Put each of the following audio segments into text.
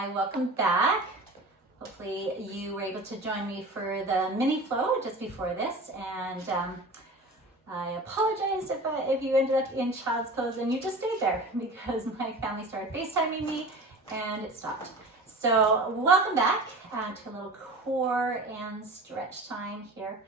Hi, welcome back. Hopefully you were able to join me for the mini flow just before this, and I apologize if you ended up in child's pose and you just stayed there because my family started FaceTiming me and it stopped. So welcome back to a little core and stretch time here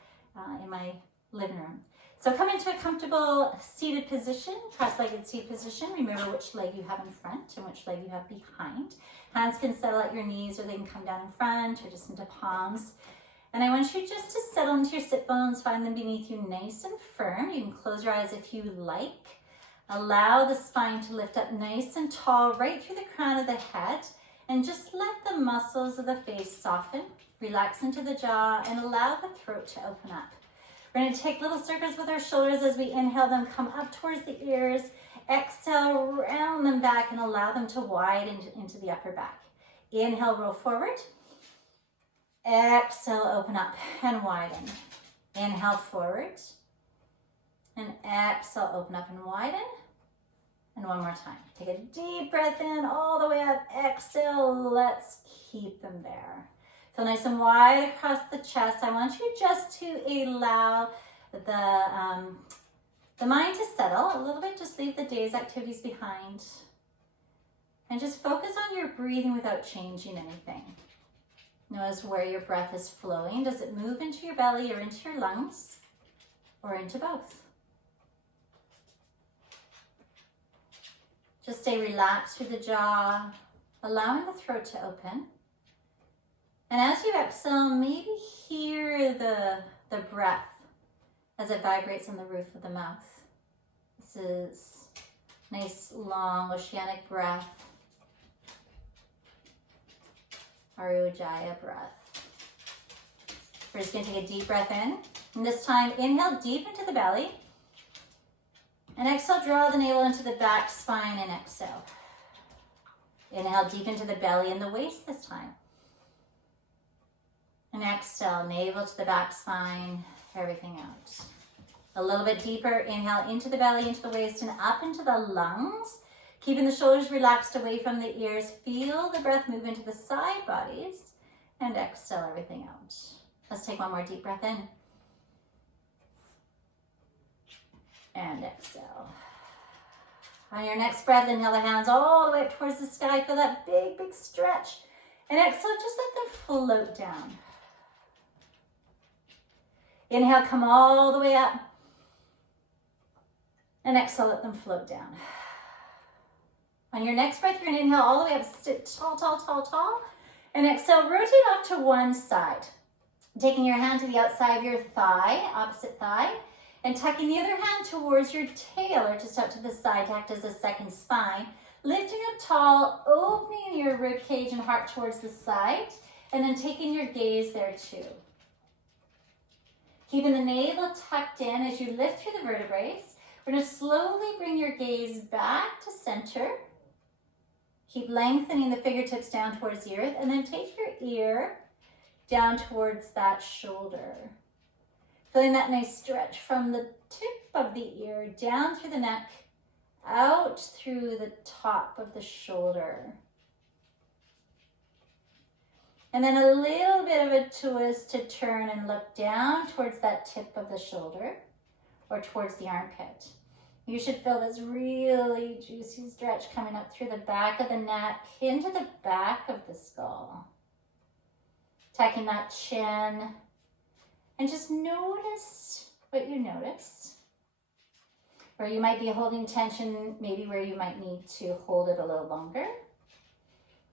in my living room. So come into a comfortable seated position, cross-legged seated position. Remember which leg you have in front and which leg you have behind. Hands can settle at your knees or they can come down in front or just into palms. And I want you just to settle into your sit bones, find them beneath you nice and firm. You can close your eyes if you like. Allow the spine to lift up nice and tall right through the crown of the head. And just let the muscles of the face soften, relax into the jaw, and allow the throat to open up. We're going to take little circles with our shoulders as we inhale them, come up towards the ears. Exhale, round them back and allow them to widen into the upper back. Inhale, roll forward. Exhale, open up and widen. Inhale, forward. And exhale, open up and widen. And one more time. Take a deep breath in, all the way up. Exhale, let's keep them there. Feel nice and wide across the chest. I want you just to allow the mind to settle a little bit. Just leave the day's activities behind. And just focus on your breathing without changing anything. Notice where your breath is flowing. Does it move into your belly or into your lungs or into both? Just stay relaxed through the jaw, allowing the throat to open. And as you exhale, maybe hear the breath as it vibrates on the roof of the mouth. This is nice, long, oceanic breath. Our Ujjayi breath. We're just going to take a deep breath in. And this time, inhale deep into the belly. And exhale, draw the navel into the back spine and exhale. Inhale deep into the belly and the waist this time. And exhale, navel to the back spine, everything out. A little bit deeper, inhale into the belly, into the waist, and up into the lungs. Keeping the shoulders relaxed away from the ears. Feel the breath move into the side bodies. And exhale everything out. Let's take one more deep breath in. And exhale. On your next breath, inhale the hands all the way up towards the sky. Feel that big, big stretch. And exhale, just let them float down. Inhale, come all the way up. And exhale, let them float down. On your next breath, you're going to inhale all the way up, sit tall, tall, tall, tall. And exhale, rotate off to one side. Taking your hand to the outside of your thigh, opposite thigh. And tucking the other hand towards your tail or just out to the side to act as a second spine. Lifting up tall, opening your rib cage and heart towards the side. And then taking your gaze there too. Keeping the navel tucked in as you lift through the vertebrae. We're going to slowly bring your gaze back to center. Keep lengthening the fingertips down towards the earth. And then take your ear down towards that shoulder. Feeling that nice stretch from the tip of the ear down through the neck, out through the top of the shoulder. And then a little bit of a twist to turn and look down towards that tip of the shoulder or towards the armpit. You should feel this really juicy stretch coming up through the back of the neck into the back of the skull. Tucking that chin. And just notice what you notice. Where you might be holding tension, maybe where you might need to hold it a little longer.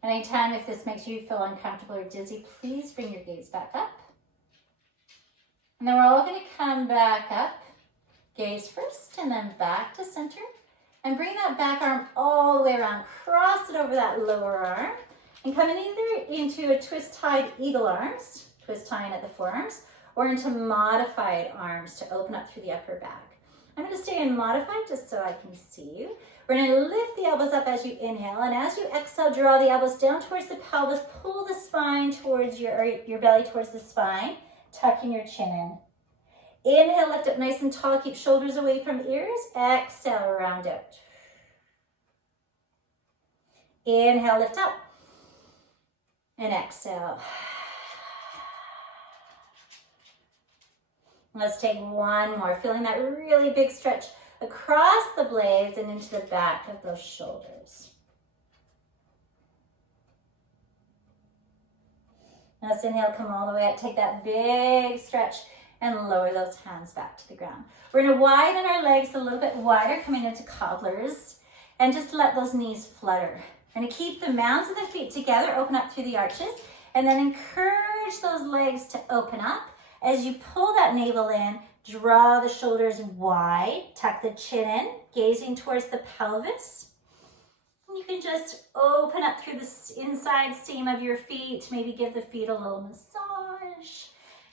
Anytime if this makes you feel uncomfortable or dizzy, please bring your gaze back up. And then we're all going to come back up. Gaze first and then back to center. And bring that back arm all the way around. Cross it over that lower arm. And come in either into a twist-tied eagle arms, twist tying at the forearms, or into modified arms to open up through the upper back. I'm going to stay in modified just so I can see you. We're going to lift the elbows up as you inhale, and as you exhale, draw the elbows down towards the pelvis, pull the spine towards your belly towards the spine, tucking your chin in. Inhale, lift up nice and tall, keep shoulders away from ears. Exhale, round out. Inhale, lift up. And exhale. Let's take one more, feeling that really big stretch across the blades and into the back of those shoulders. Let's inhale, come all the way up, take that big stretch and lower those hands back to the ground. We're gonna widen our legs a little bit wider, coming into cobblers, and just let those knees flutter. We're gonna keep the mounds of the feet together, open up through the arches, and then encourage those legs to open up. As you pull that navel in, draw the shoulders wide, tuck the chin in, gazing towards the pelvis. You can just open up through the inside seam of your feet, maybe give the feet a little massage.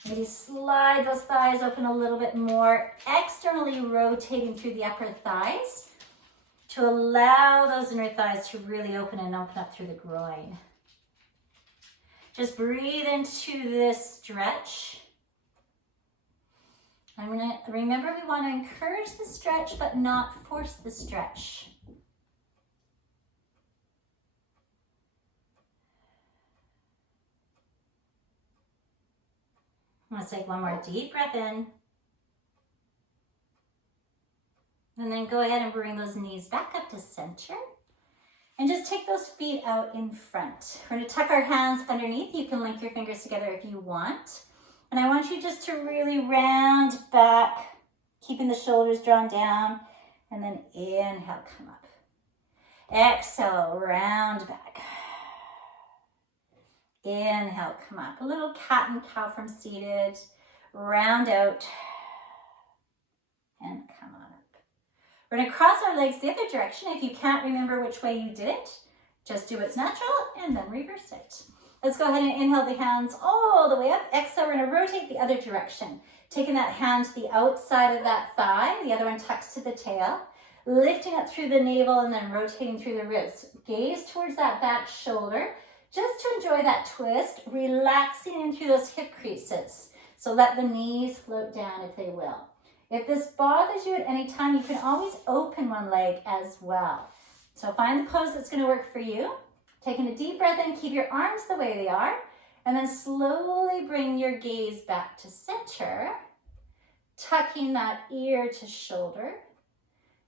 Maybe slide those thighs open a little bit more, externally rotating through the upper thighs to allow those inner thighs to really open and open up through the groin. Just breathe into this stretch. Remember, we want to encourage the stretch, but not force the stretch. Let's take one more deep breath in. And then go ahead and bring those knees back up to center. And just take those feet out in front. We're going to tuck our hands underneath. You can link your fingers together if you want. And I want you just to really round back, keeping the shoulders drawn down. And then inhale, come up. Exhale, round back. Inhale, come up. A little cat and cow from seated. Round out. And come on up. We're going to cross our legs the other direction. If you can't remember which way you did it, just do what's natural and then reverse it. Let's go ahead and inhale the hands all the way up. Exhale, we're going to rotate the other direction. Taking that hand to the outside of that thigh. The other one tucks to the tail. Lifting up through the navel and then rotating through the ribs. Gaze towards that back shoulder. Just to enjoy that twist, relaxing into those hip creases. So let the knees float down if they will. If this bothers you at any time, you can always open one leg as well. So find the pose that's going to work for you. Taking a deep breath in, keep your arms the way they are, and then slowly bring your gaze back to center, tucking that ear to shoulder,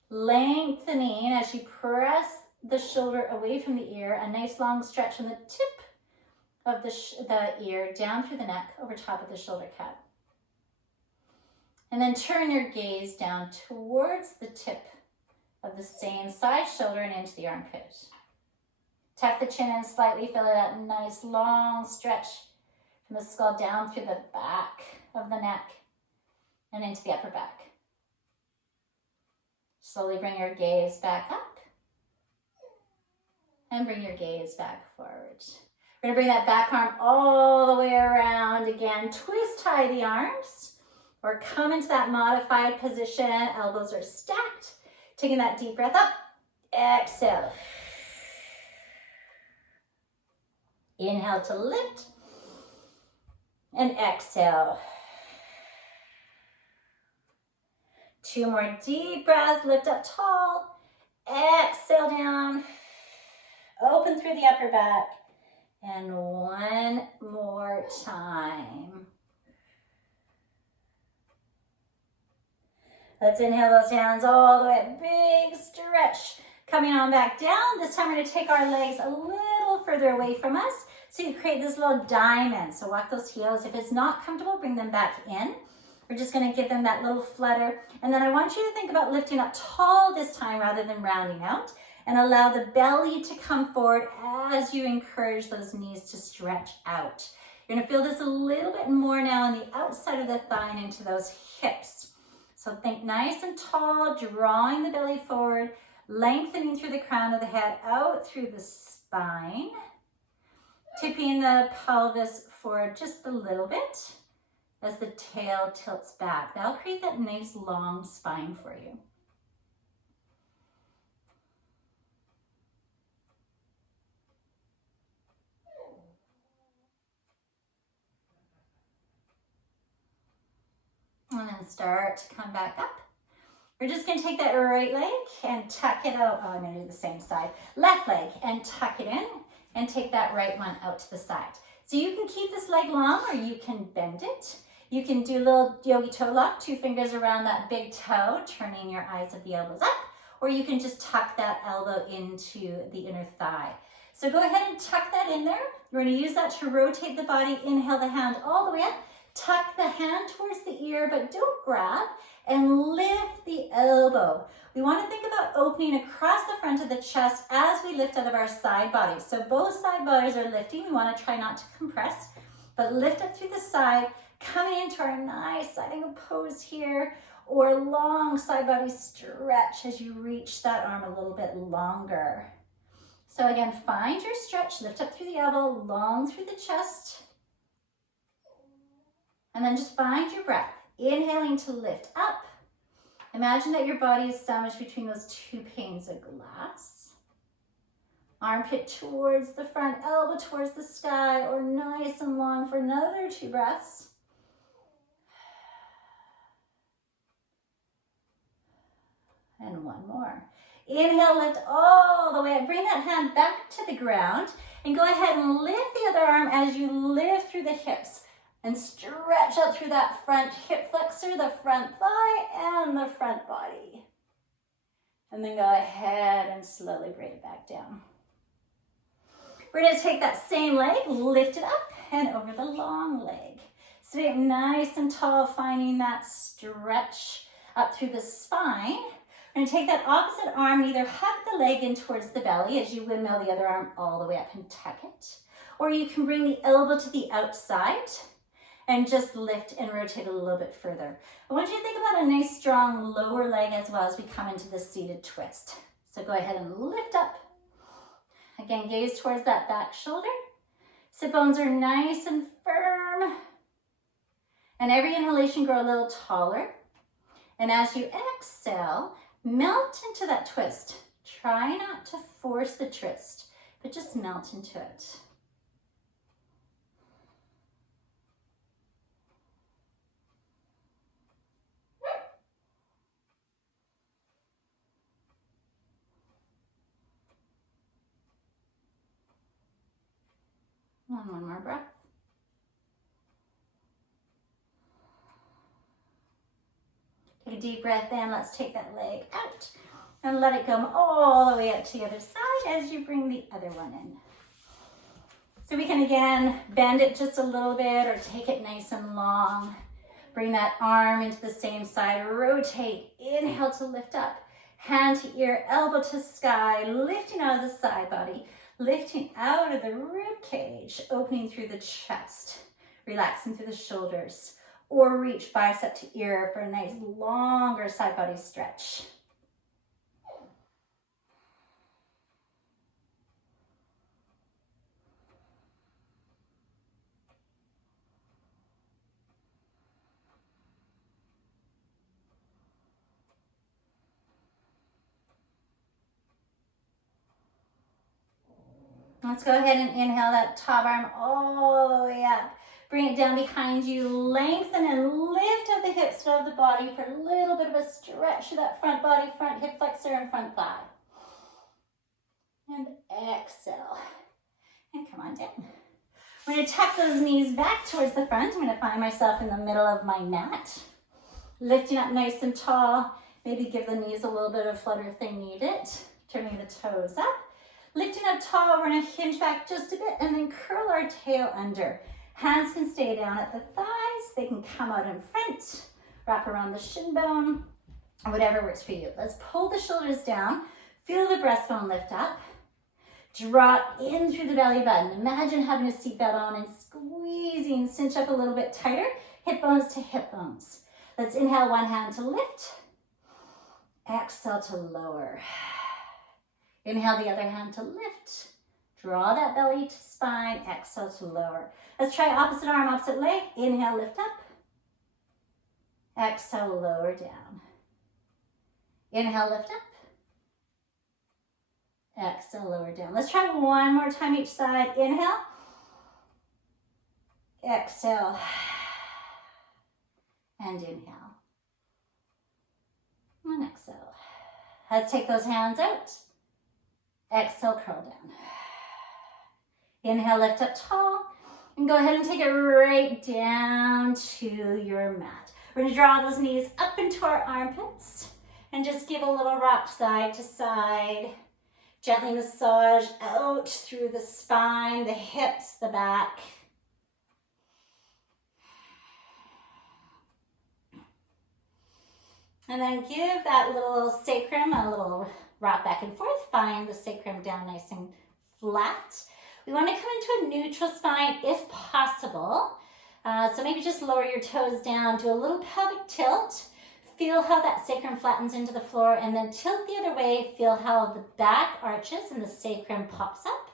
lengthening as you press the shoulder away from the ear, a nice long stretch from the tip of the ear down through the neck over top of the shoulder cap. And then turn your gaze down towards the tip of the same side shoulder and into the armpit. Tuck the chin in slightly, feel that nice long stretch from the skull down through the back of the neck and into the upper back. Slowly bring your gaze back up and bring your gaze back forward. We're going to bring that back arm all the way around again. Twist tie the arms or come into that modified position. Elbows are stacked. Taking that deep breath up. Exhale. Inhale to lift. And exhale. 2 more deep breaths. Lift up tall. Exhale down. Open through the upper back. And one more time. Let's inhale those hands all the way up. Big stretch. Coming on back down. This time we're going to take our legs a little further away from us. So you create this little diamond. So walk those heels. If it's not comfortable, bring them back in. We're just going to give them that little flutter. And then I want you to think about lifting up tall this time rather than rounding out. And allow the belly to come forward as you encourage those knees to stretch out. You're going to feel this a little bit more now on the outside of the thigh and into those hips. So think nice and tall, drawing the belly forward, lengthening through the crown of the head, out through the spine, tipping the pelvis forward just a little bit as the tail tilts back. That'll create that nice long spine for you. And then start to come back up. We're just going to take that right leg and tuck it out. Oh, I'm going to do the same side. Left leg and tuck it in. and take that right one out to the side. So you can keep this leg long or you can bend it. You can do a little yogi toe lock, 2 fingers around that big toe, turning your eyes of the elbows up, or you can just tuck that elbow into the inner thigh. So go ahead and tuck that in there. We're going to use that to rotate the body. Inhale the hand all the way up. Tuck the hand towards the ear, but don't grab, and lift the elbow. We want to think about opening across the front of the chest as we lift out of our side bodies. So both side bodies are lifting. We want to try not to compress, but lift up through the side, coming into our nice side angle pose here, or long side body stretch as you reach that arm a little bit longer. So again, find your stretch, lift up through the elbow, long through the chest, and then just find your breath. Inhaling to lift up. Imagine that your body is sandwiched between those 2 panes of glass. Armpit towards the front, elbow towards the sky, or nice and long for another 2 breaths. And 1 more. Inhale, lift all the way up. Bring that hand back to the ground and go ahead and lift the other arm as you lift through the hips and stretch out through that front hip flexor, the front thigh, and the front body. And then go ahead and slowly bring it back down. We're going to take that same leg, lift it up and over the long leg. Stay nice and tall, finding that stretch up through the spine. We're going to take that opposite arm and either hug the leg in towards the belly as you windmill the other arm all the way up and tuck it. Or you can bring the elbow to the outside and just lift and rotate a little bit further. I want you to think about a nice strong lower leg as well as we come into the seated twist. So go ahead and lift up. Again, gaze towards that back shoulder. Sit bones are nice and firm. And every inhalation, grow a little taller. And as you exhale, melt into that twist. Try not to force the twist, but just melt into it. And 1 more breath. Take a deep breath in. Let's take that leg out and let it come all the way up to the other side as you bring the other one in. So we can again bend it just a little bit or take it nice and long. Bring that arm into the same side. Rotate. Inhale to lift up. Hand to ear, elbow to sky, lifting out of the side body. Lifting out of the rib cage, opening through the chest, relaxing through the shoulders, or reach bicep to ear for a nice longer side body stretch. Let's go ahead and inhale that top arm all the way up. Bring it down behind you, lengthen and lift up the hips above the body for a little bit of a stretch of that front body, front hip flexor and front thigh. And exhale. And come on down. We're going to tuck those knees back towards the front. I'm going to find myself in the middle of my mat. Lifting up nice and tall. Maybe give the knees a little bit of flutter if they need it. Turning the toes up. Lifting up tall, we're going to hinge back just a bit and then curl our tail under. Hands can stay down at the thighs. They can come out in front. Wrap around the shin bone, whatever works for you. Let's pull the shoulders down. Feel the breastbone lift up. Draw in through the belly button. Imagine having a seatbelt on and squeezing, cinch up a little bit tighter. Hip bones to hip bones. Let's inhale, one hand to lift. Exhale to lower. Inhale the other hand to lift. Draw that belly to spine. Exhale to lower. Let's try opposite arm, opposite leg. Inhale, lift up. Exhale, lower down. Inhale, lift up. Exhale, lower down. Let's try one more time each side. Inhale. Exhale. And inhale. And exhale. Let's take those hands out. Exhale, curl down. Inhale, lift up tall. And go ahead and take it right down to your mat. We're gonna draw those knees up into our armpits and just give a little rock side to side. Gently massage out through the spine, the hips, the back. And then give that little sacrum a little rock back and forth. Find the sacrum down nice and flat. We want to come into a neutral spine if possible. So maybe just lower your toes down, do a little pelvic tilt. Feel how that sacrum flattens into the floor, and then tilt the other way. Feel how the back arches and the sacrum pops up.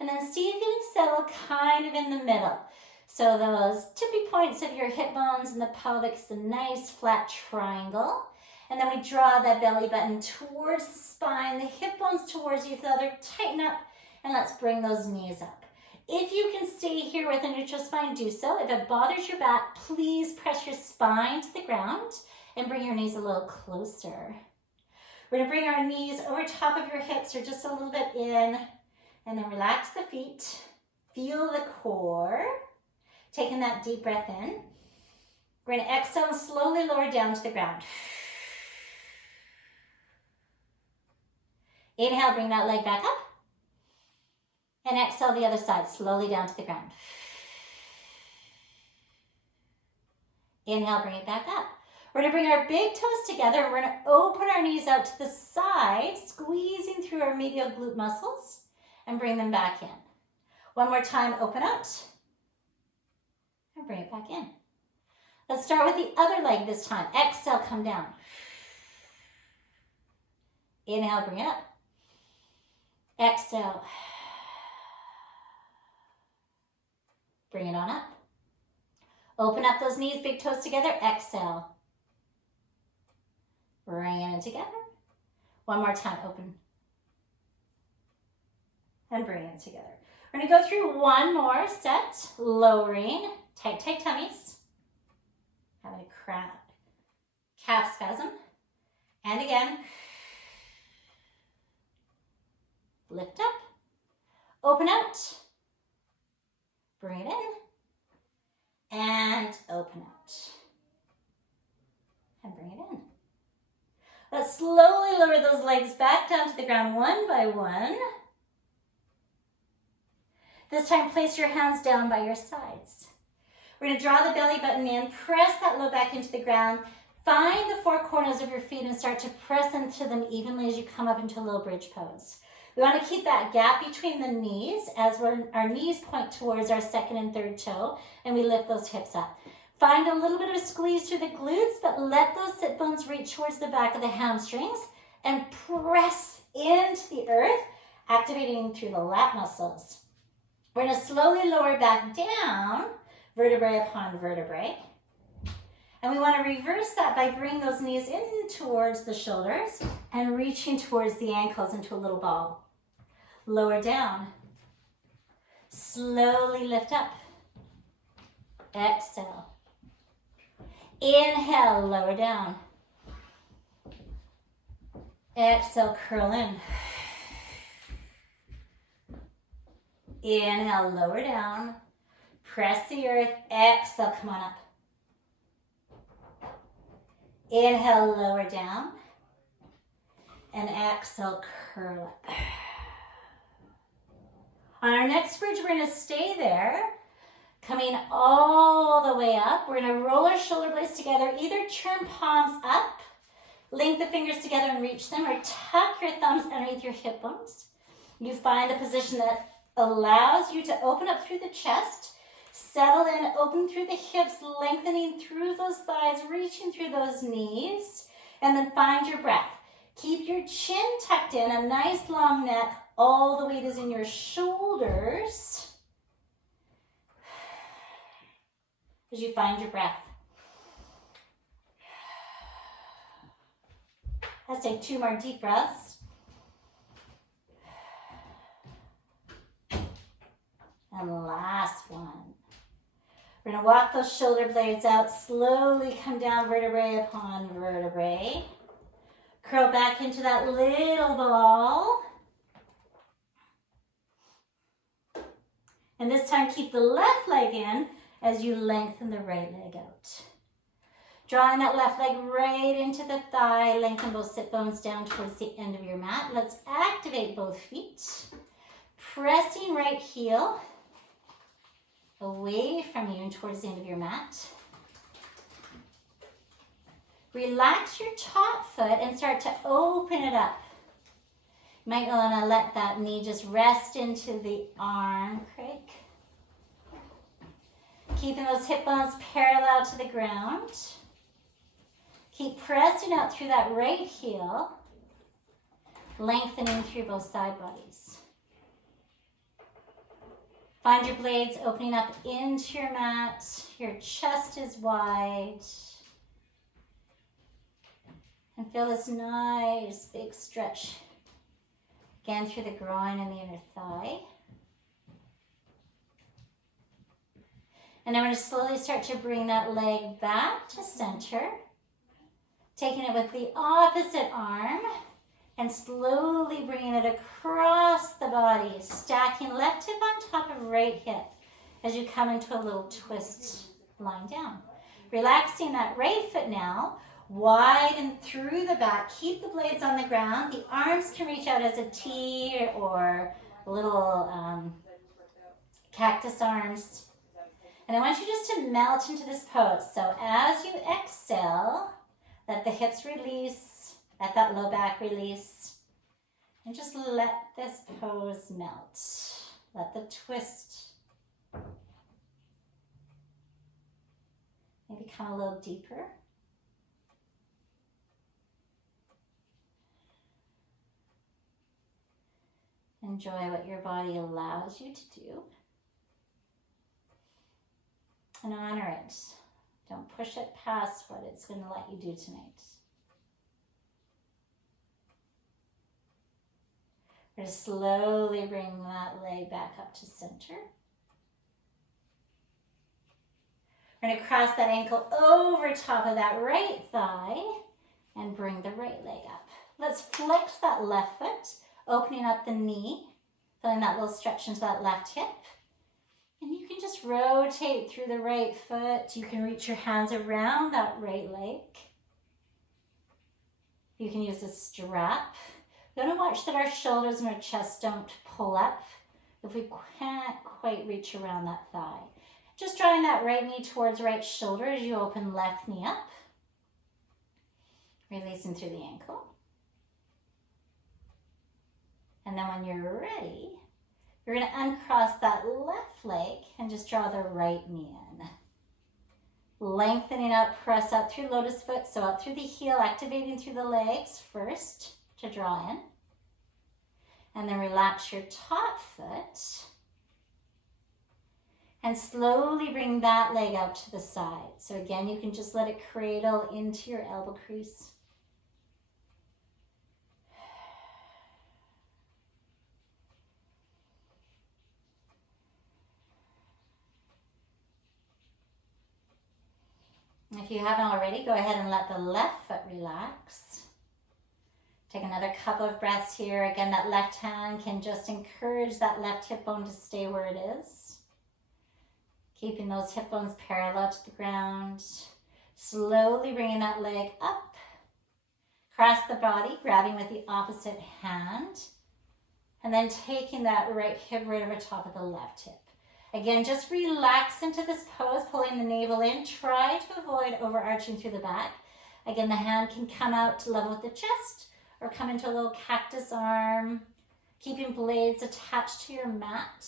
And then see if you can settle kind of in the middle. So those tippy points of your hip bones and the pelvic is a nice flat triangle. And then we draw that belly button towards the spine, the hip bones towards you, the other tighten up, and let's bring those knees up. If you can stay here with a neutral spine, do so. If it bothers your back, please press your spine to the ground and bring your knees a little closer. We're gonna bring our knees over top of your hips or just a little bit in, and then relax the feet. Feel the core. Taking that deep breath in. We're gonna exhale and slowly lower down to the ground. Inhale, bring that leg back up. And exhale the other side, slowly down to the ground. Inhale, bring it back up. We're gonna bring our big toes together and we're gonna open our knees out to the side, squeezing through our medial glute muscles and bring them back in. One more time, open out and bring it back in. Let's start with the other leg this time. Exhale, come down. Inhale, bring it up. Exhale. Bring it on up. Open up those knees, big toes together. Exhale. Bring it in together. One more time, open. And bring it together. We're gonna go through one more set, lowering, tight tummies. Having a calf spasm. And again. Lift up, open out, bring it in, and open out, and bring it in. Let's slowly lower those legs back down to the ground one by one. This time, place your hands down by your sides. We're gonna draw the belly button in, press that low back into the ground, find the four corners of your feet and start to press into them evenly as you come up into a little bridge pose. We want to keep that gap between the knees as our knees point towards our second and third toe, and we lift those hips up. Find a little bit of a squeeze through the glutes, but let those sit bones reach towards the back of the hamstrings and press into the earth, activating through the lat muscles. We're going to slowly lower back down, vertebrae upon vertebrae. And we want to reverse that by bringing those knees in towards the shoulders and reaching towards the ankles into a little ball. Lower down. Slowly lift up. Exhale. Inhale, lower down. Exhale, curl in. Inhale, lower down. Press the earth. Exhale, come on up. Inhale, lower down. And exhale, curl up. On our next bridge, we're going to stay there, coming all the way up. We're going to roll our shoulder blades together. Either turn palms up, link the fingers together and reach them, or tuck your thumbs underneath your hip bones. You find the position that allows you to open up through the chest, settle in, open through the hips, lengthening through those thighs, reaching through those knees, and then find your breath. Keep your chin tucked in, a nice long neck. All the weight is in your shoulders as you find your breath. Let's take 2 more deep breaths. And last one. We're going to walk those shoulder blades out, slowly come down vertebrae upon vertebrae. Curl back into that little ball. And this time keep the left leg in as you lengthen the right leg out. Drawing that left leg right into the thigh, lengthen both sit bones down towards the end of your mat. Let's activate both feet. Pressing right heel away from you and towards the end of your mat. Relax your top foot and start to open it up. You might want to let that knee just rest into the arm, Craig. Keeping those hip bones parallel to the ground. Keep pressing out through that right heel, lengthening through both side bodies. Find your blades opening up into your mat. Your chest is wide. And feel this nice big stretch again through the groin and the inner thigh. And then we're going to slowly start to bring that leg back to center. Taking it with the opposite arm and slowly bringing it across the body, stacking left hip on top of right hip as you come into a little twist lying down. Relaxing that right foot now, widen through the back. Keep the blades on the ground. The arms can reach out as a T or little cactus arms. And I want you just to melt into this pose. So as you exhale, let the hips release, let that low back release, and just let this pose melt. Let the twist maybe come a little deeper. Enjoy what your body allows you to do. And honor it. Don't push it past what it's going to let you do tonight. We're going to slowly bring that leg back up to center. We're going to cross that ankle over top of that right thigh and bring the right leg up. Let's flex that left foot, opening up the knee, feeling that little stretch into that left hip. And you can just rotate through the right foot. You can reach your hands around that right leg. You can use a strap. We want to watch that our shoulders and our chest don't pull up if we can't quite reach around that thigh. Just drawing that right knee towards right shoulder as you open left knee up. Releasing through the ankle. And then when you're ready, you're going to uncross that left leg and just draw the right knee in. Lengthening up, press up through lotus foot, so up through the heel, activating through the legs first to draw in. And then relax your top foot. And slowly bring that leg out to the side. So again, you can just let it cradle into your elbow crease. If you haven't already, go ahead and let the left foot relax. Take another couple of breaths here. Again, that left hand can just encourage that left hip bone to stay where it is. Keeping those hip bones parallel to the ground. Slowly bringing that leg up. Cross the body, grabbing with the opposite hand. And then taking that right hip right over top of the left hip. Again, just relax into this pose, pulling the navel in. Try to avoid overarching through the back. Again, the hand can come out to level with the chest or come into a little cactus arm, keeping blades attached to your mat.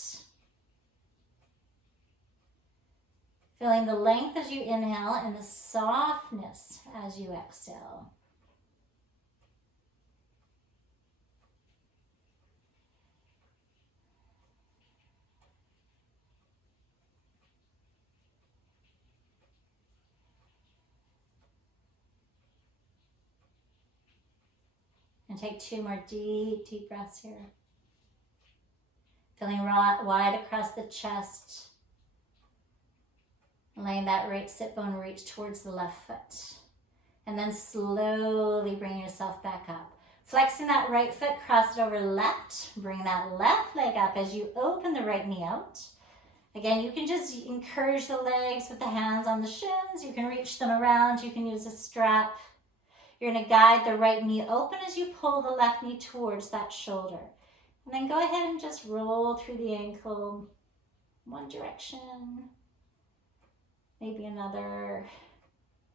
Feeling the length as you inhale and the softness as you exhale. And take 2 more deep breaths here. Feeling wide across the chest. Letting that right sit bone reach towards the left foot. And then slowly bring yourself back up. Flexing that right foot, cross it over left. Bring that left leg up as you open the right knee out. Again, you can just encourage the legs with the hands on the shins. You can reach them around. You can use a strap. You're going to guide the right knee open as you pull the left knee towards that shoulder. And then go ahead and just roll through the ankle one direction, maybe another,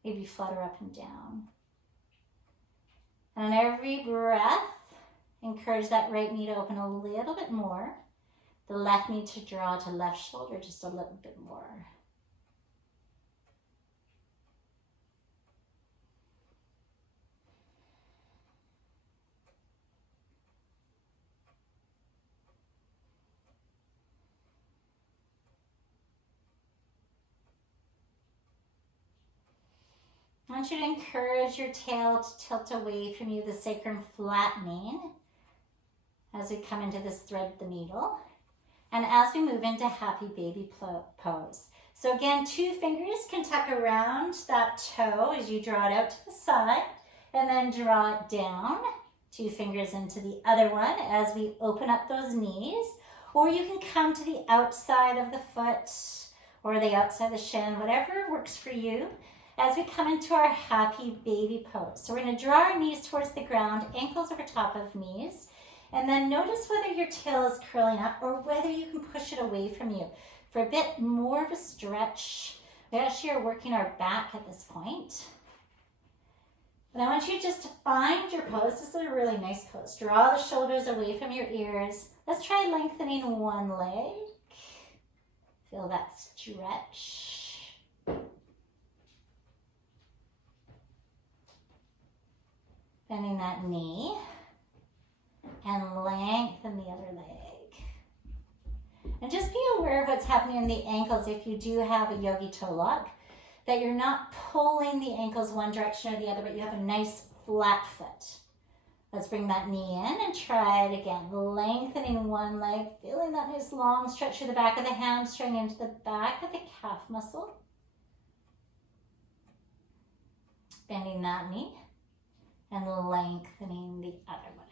maybe flutter up and down. And on every breath, encourage that right knee to open a little bit more. The left knee to draw to left shoulder just a little bit more. I want you to encourage your tail to tilt away from you, the sacrum flattening as we come into this thread the needle. And as we move into happy baby pose. So again, 2 fingers can tuck around that toe as you draw it out to the side and then draw it down. 2 fingers into the other one as we open up those knees. Or you can come to the outside of the foot or the outside of the shin, whatever works for you, as we come into our happy baby pose. So we're going to draw our knees towards the ground, ankles over top of knees. And then notice whether your tail is curling up or whether you can push it away from you for a bit more of a stretch. We actually are working our back at this point. And I want you just to find your pose. This is a really nice pose. Draw the shoulders away from your ears. Let's try lengthening one leg. Feel that stretch. Bending that knee. And lengthen the other leg. And just be aware of what's happening in the ankles if you do have a yogi toe lock, that you're not pulling the ankles one direction or the other, but you have a nice flat foot. Let's bring that knee in and try it again. Lengthening one leg, feeling that nice long stretch through the back of the hamstring into the back of the calf muscle. Bending that knee and lengthening the other one out.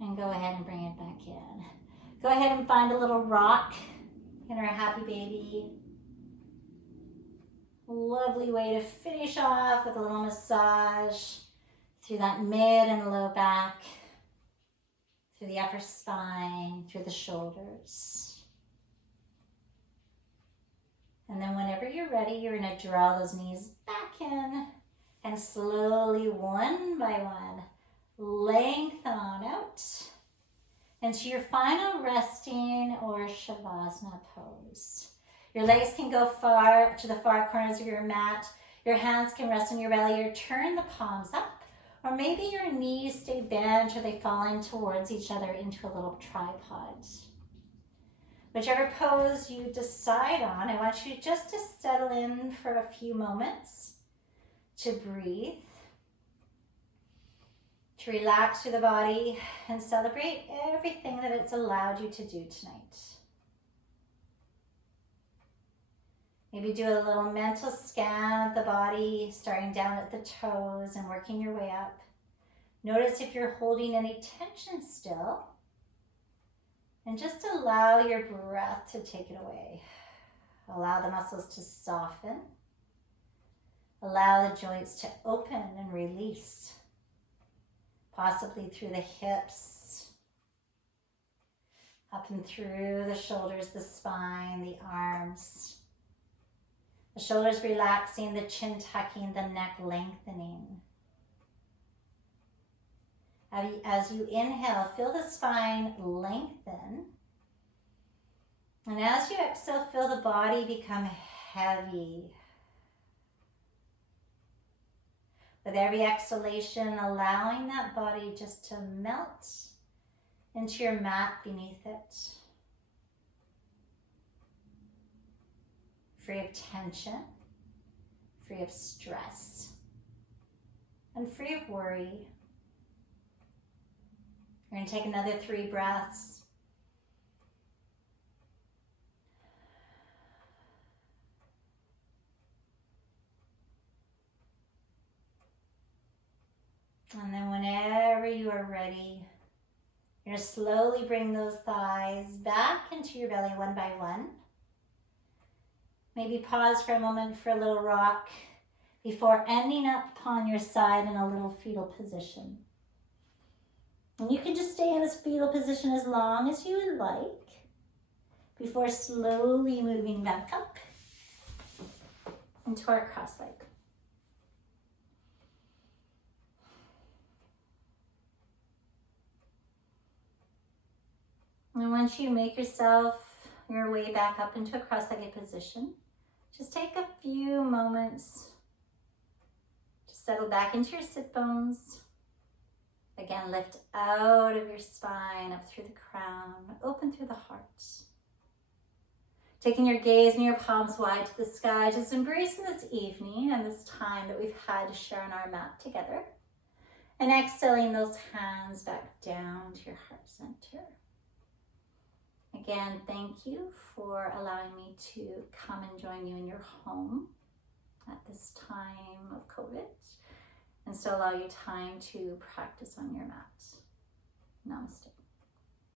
And go ahead and bring it back in. Go ahead and find a little rock in our happy baby. Lovely way to finish off with a little massage through that mid and low back, through the upper spine, through the shoulders. And then whenever you're ready, you're going to draw those knees back in and slowly, one by one, lengthen on out into your final resting or Shavasana pose. Your legs can go far to the far corners of your mat. Your hands can rest on your belly or turn the palms up. Or maybe your knees stay bent or they fall in towards each other into a little tripod. Whichever pose you decide on, I want you just to settle in for a few moments to breathe, to relax through the body and celebrate everything that it's allowed you to do tonight. Maybe do a little mental scan of the body, starting down at the toes and working your way up. Notice if you're holding any tension still, and just allow your breath to take it away. Allow the muscles to soften. Allow the joints to open and release. Possibly through the hips, up and through the shoulders, the spine, the arms. The shoulders relaxing, the chin tucking, the neck lengthening. As you inhale, feel the spine lengthen. And as you exhale, feel the body become heavy. With every exhalation, allowing that body just to melt into your mat beneath it. Free of tension, free of stress, and free of worry. You're going to take another 3 breaths. And then whenever you are ready, you're going to slowly bring those thighs back into your belly one by one. Maybe pause for a moment for a little rock before ending up on your side in a little fetal position. And you can just stay in this fetal position as long as you would like before slowly moving back up into our cross leg. And once you make your way back up into a cross-legged position, just take a few moments to settle back into your sit bones. Again, lift out of your spine, up through the crown, open through the heart. Taking your gaze and your palms wide to the sky, just embracing this evening and this time that we've had to share on our mat together. And exhaling those hands back down to your heart center. Again, thank you for allowing me to come and join you in your home at this time of COVID and still allow you time to practice on your mat. Namaste.